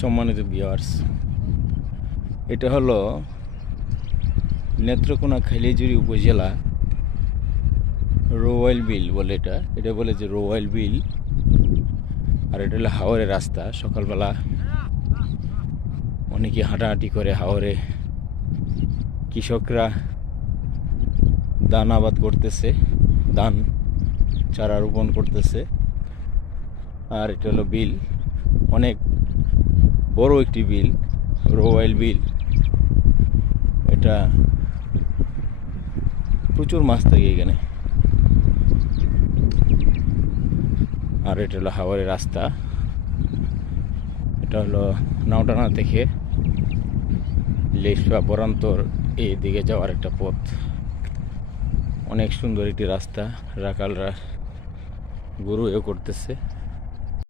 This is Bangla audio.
সম্মানিত ভিউয়ার্স, এটা হলো নেত্রকোনা খালিয়াজুড়ি উপজেলা রোয়াইল বিল বলে। এটা বলে যে রোয়াইল বিল। আর এটা হলো হাওরের রাস্তা। সকালবেলা অনেকে হাঁটাহাঁটি করে হাওরে। কৃষকরা ধান আবাদ করতেছে, ধান চারা রোপণ করতেছে। আর এটা হলো বিল, অনেক বড় একটি বিল, রোয়াইল বিল। এটা প্রচুর মাছ থাকে এখানে। আর এটা হলো হাওরের রাস্তা। এটা হলো নাওটানা থেকে লেশপা বরান্তর এই দিকে যাওয়ার একটা পথ। অনেক সুন্দর একটি রাস্তা। রাখালরা গরু করতেছে।